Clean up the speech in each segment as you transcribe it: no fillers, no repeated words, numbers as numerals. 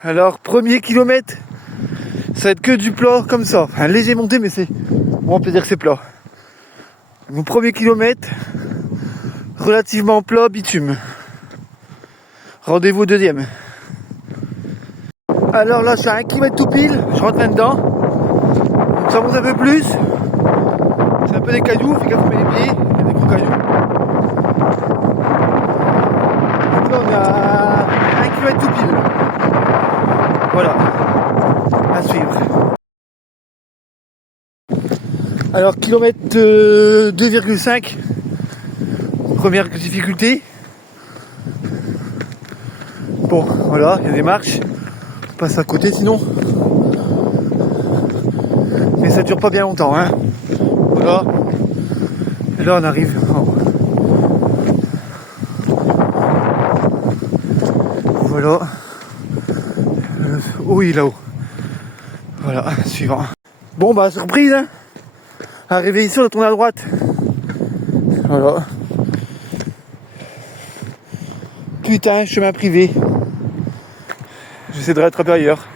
Alors, premier kilomètre, ça va être que du plat comme ça. Enfin, léger monté, mais c'est. Bon, on peut dire que c'est plat. Mon premier kilomètre, relativement plat, bitume. Rendez-vous au deuxième. Alors là, je suis à 1 km tout pile, je rentre là-dedans. Donc ça monte un peu plus. C'est un peu des cailloux, fais gaffe, on met les pieds, il y a des gros cailloux. Donc là, on est à 1 km tout pile. Voilà, à suivre. Alors, kilomètre 2,5, première difficulté. Bon, voilà, il y a des marches. On passe à côté sinon. Mais ça dure pas bien longtemps, hein. Voilà. Et là, on arrive en haut. Voilà. Oui, là-haut. Voilà, suivant. Bon, bah, surprise, hein. Arrivé ici, on a tourné à droite. Voilà. Putain, chemin privé. J'essaie de rattraper ailleurs.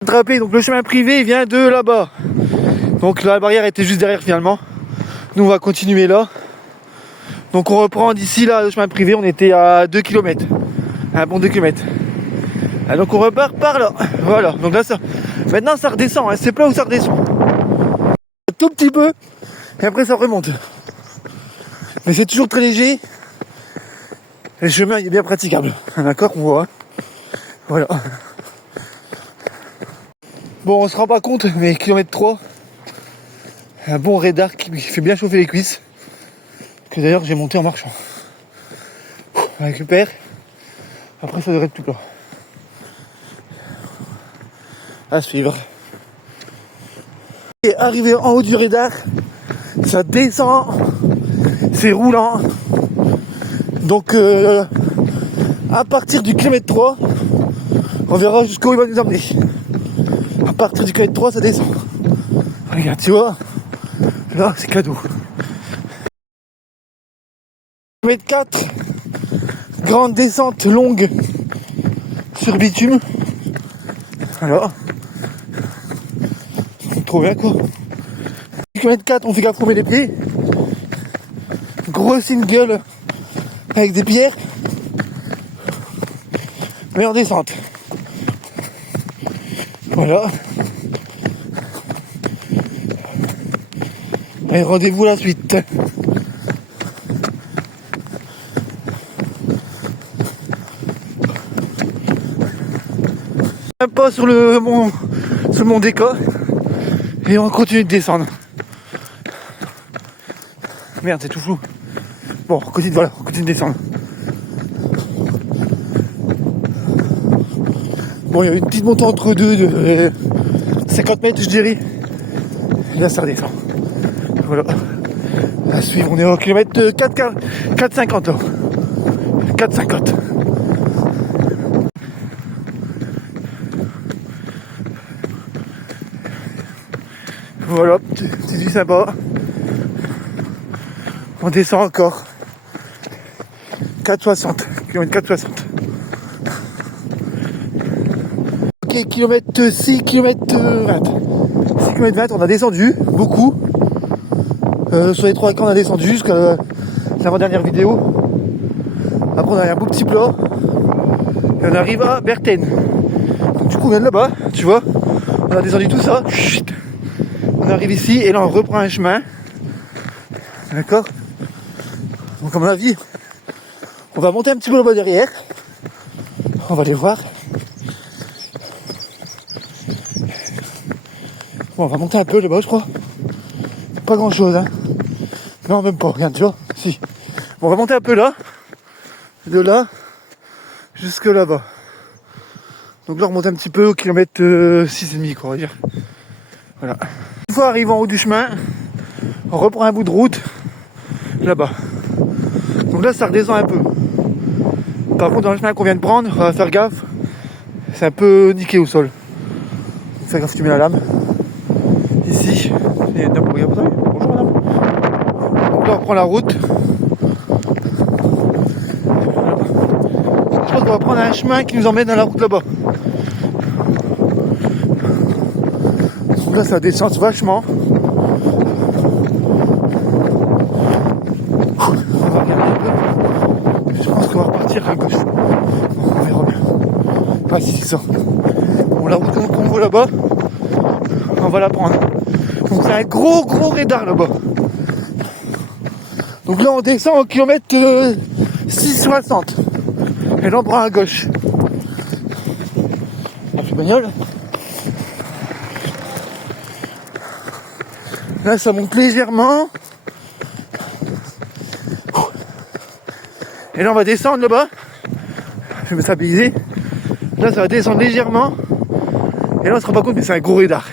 Rattraper, donc le chemin privé vient de là-bas. Donc la barrière était juste derrière finalement. Nous on va continuer là. Donc on reprend d'ici là le chemin privé, on était à 2 km. Un bon 2 km. Ah, donc on repart par là. Voilà. Donc là ça. Maintenant ça redescend, hein. C'est plat où ça redescend. Un tout petit peu. Et après ça remonte. Mais c'est toujours très léger. Et le chemin il est bien praticable. D'accord, on voit. Voilà. Bon, on se rend pas compte, mais kilomètre 3. Un bon radar qui fait bien chauffer les cuisses. Que d'ailleurs j'ai monté en marchant. On récupère. Après ça devrait être tout plat. À suivre. Et arrivé en haut du radar, ça descend. C'est roulant. Donc à partir du kilomètre 3, on verra jusqu'où il va nous emmener. À partir du kilomètre 3, ça descend. Regarde, tu vois. Là, c'est cadeau. Kilomètre 4, grande descente longue sur bitume. Alors, trop bien quoi. Kilomètre 4, on fait gaffe, on met les pieds. Grosse gueule avec des pierres. Mais en descente. Voilà. Et rendez-vous la suite. Un pas sur le mont Déca. Et on continue de descendre. Merde, c'est tout flou. Bon, on continue de descendre. Bon, il y a une petite montée entre deux de 50 mètres, je dirais. Et là, ça redescend. Voilà. À suivre, on est au kilomètre 4,50 là. 4,50. Voilà, petite vie sympa. On descend encore. 4,60. Kilomètre 4,60. Ok, kilomètre 6, kilomètre 20. 6 km 20, on a descendu beaucoup. Sur les 3 écrans, on a descendu jusqu'à l'avant-dernière vidéo. Après, on a un beau petit plat. Et on arrive à Berten. Donc, du coup, on vient de là-bas, tu vois. On a descendu tout ça. Chut. On arrive ici et là, on reprend un chemin. D'accord. Donc, à mon avis, on va monter un petit peu là-bas derrière. On va aller voir. Bon, on va monter un peu là-bas, je crois. Pas grand-chose, hein. Non, même pas, regarde, tu vois. Si. Bon, on va monter un peu là. De là jusque là-bas. Donc là, on remonte un petit peu au kilomètre 6,5, quoi, on va dire. Voilà. Une fois arrivé en haut du chemin, on reprend un bout de route là-bas. Donc là, ça redescend un peu. Par contre, dans le chemin qu'on vient de prendre, on va faire gaffe. C'est un peu niqué au sol. Fais gaffe, tu mets la lame. Ici. on reprend la route. Je pense qu'on va prendre un chemin qui nous emmène à la route là-bas. Donc là ça descend vachement. On va regarder un peu. Je pense qu'on va repartir à gauche. On verra bien. Ah si c'est ça. Bon, la route qu'on voit là-bas, on va la prendre. Donc c'est un gros radar là-bas. Donc là on descend au kilomètre 6,60. Et là on prend à gauche. La petite bagnole. Là ça monte légèrement. Et là on va descendre là-bas. Je vais me stabiliser. Là ça va descendre légèrement. Et là on se rend pas compte mais c'est un gros radar.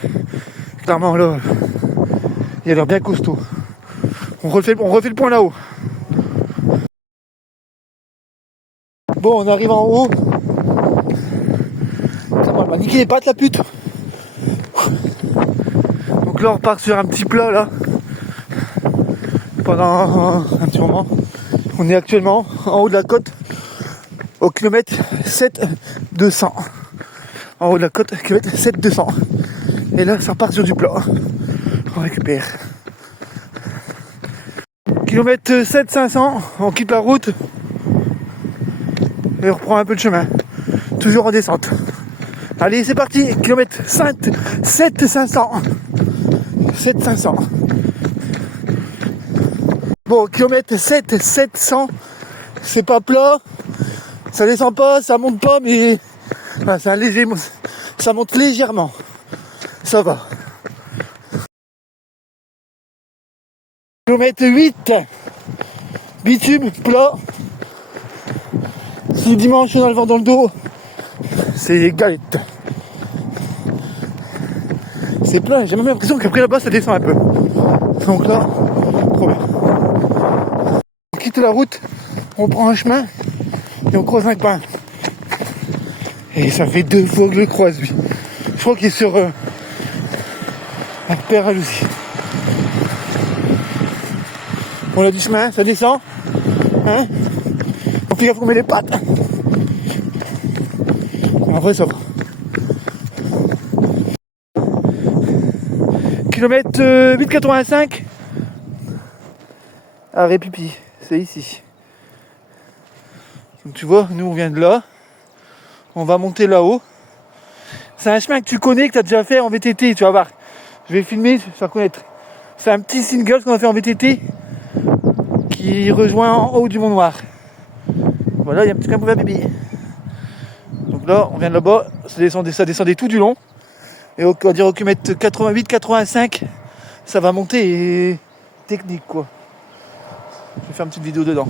Clairement là, il a l'air bien costaud. On refait le point là-haut. Bon, on arrive en haut. Ça va niquer les pattes la pute. Donc là on repart sur un petit plat là. Pendant un petit moment. On est actuellement en haut de la côte au kilomètre 7,200. En haut de la côte, kilomètre 7,200. Et là ça repart sur du plat. On récupère. Kilomètre 7,500, on quitte la route. Et on reprend un peu de chemin. Toujours en descente. Allez, c'est parti. Kilomètre 7,500. 7,500. Bon, kilomètre 7,700. C'est pas plat. Ça descend pas, ça monte pas, mais enfin, c'est un léger. Ça monte légèrement. Ça va. Kilomètre 8. Bitume, plat. Si dimanche on a le vent dans le dos, c'est galette. C'est plein, j'ai même l'impression qu'après là-bas ça descend un peu. Donc là, trop bien. On quitte la route, on prend un chemin et on croise un coin. Et ça fait 2 fois que je le croise lui. Je crois qu'il est sur un père à Lucie. On a du chemin, ça descend. Hein, on fait gaffe qu'on met les pattes. Après ça va. Kilomètre 8,85. Arrêt pipi, c'est ici. Donc tu vois, nous on vient de là. On va monter là-haut. C'est un chemin que tu connais, que tu as déjà fait en VTT, tu vas voir. Je vais filmer, tu vas connaître. C'est un petit single qu'on a fait en VTT qui rejoint en haut du Mont Noir. Voilà, il y a un petit camp pour faire pipi. Donc là, on vient de là-bas, ça descendait tout du long. Et on va dire au kilomètre 88-85, ça va monter et technique quoi. Je vais faire une petite vidéo dedans.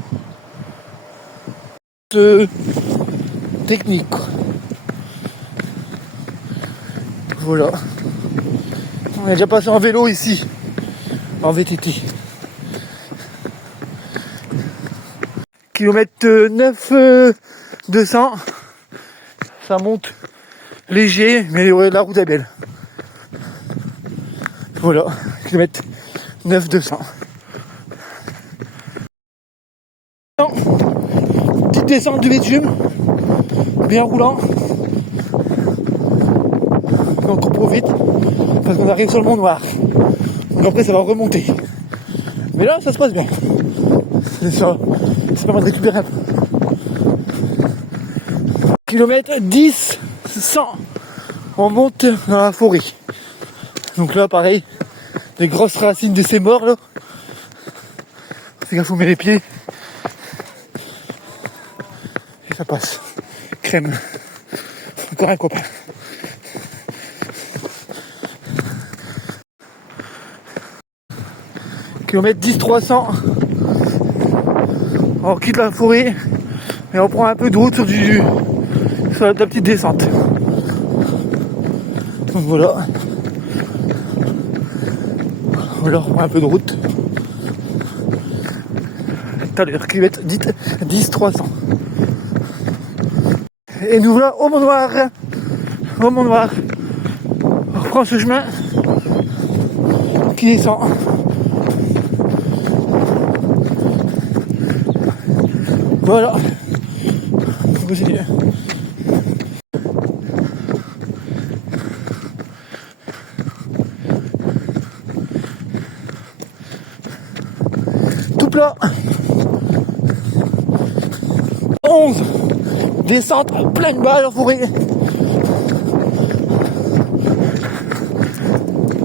Technique quoi. Voilà. On a déjà passé en vélo ici, en VTT. Kilomètre 9,200. Ça monte léger, mais la route est belle. Voilà, kilomètre 9,200. Petite descente du bitume, bien roulant. Donc on profite, parce qu'on arrive sur le Mont Noir. Donc après ça va remonter. Mais là ça se passe bien. C'est pas mal de récupérer un peu. Kilomètre 10, 100. On monte dans la forêt. Donc là pareil, des grosses racines de ces morts là. Fais gaffe, on met les pieds. Et ça passe. Crème. Encore un copain. Kilomètre 10 300. On quitte la forêt et on prend un peu de route sur la petite descente. Donc voilà. Voilà, on prend un peu de route. Tout à l'heure, kilomètre 10 300. Et nous voilà au Mont Noir. Au Mont Noir. On reprend ce chemin qui descend. Voilà. On continue. Tout plat. 11. Descente pleine balle en forêt.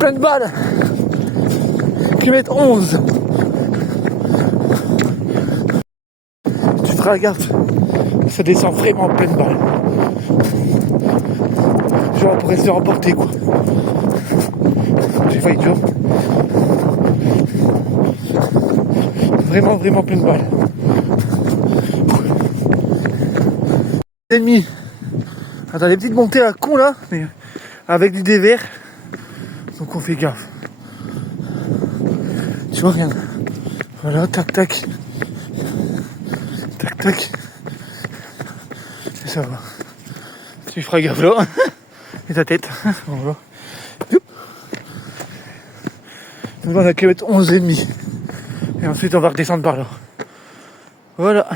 Pleine balle. Kilomètre 11. Tu feras gaffe. Ça descend vraiment pleine balle. Genre on pourrait se remporter quoi. J'ai failli dur. Vraiment pleine balle. Ennemi. Attends, des petites montées à con là, mais avec du dévers. Donc on fait gaffe. Tu vois, regarde. Voilà, tac tac. Tac tac. Et ça va. Tu feras gaffe là. Et ta tête. Voilà. Donc on a kilomètre 11 et demi. Et ensuite on va redescendre par là. Voilà.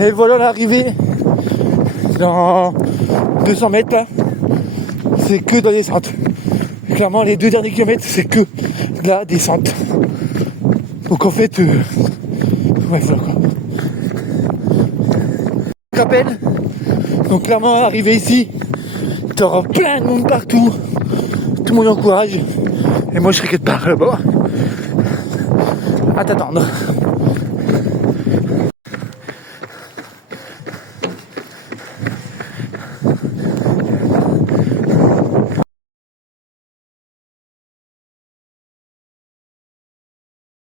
Et voilà l'arrivée dans 200 mètres là, c'est que de la descente. Clairement les 2 derniers kilomètres c'est que de la descente. Donc en fait, ouais voilà quoi. Je rappelle, donc clairement arrivé ici, t'auras plein de monde partout, tout le monde encourage, et moi je serai quelque part là-bas à t'attendre.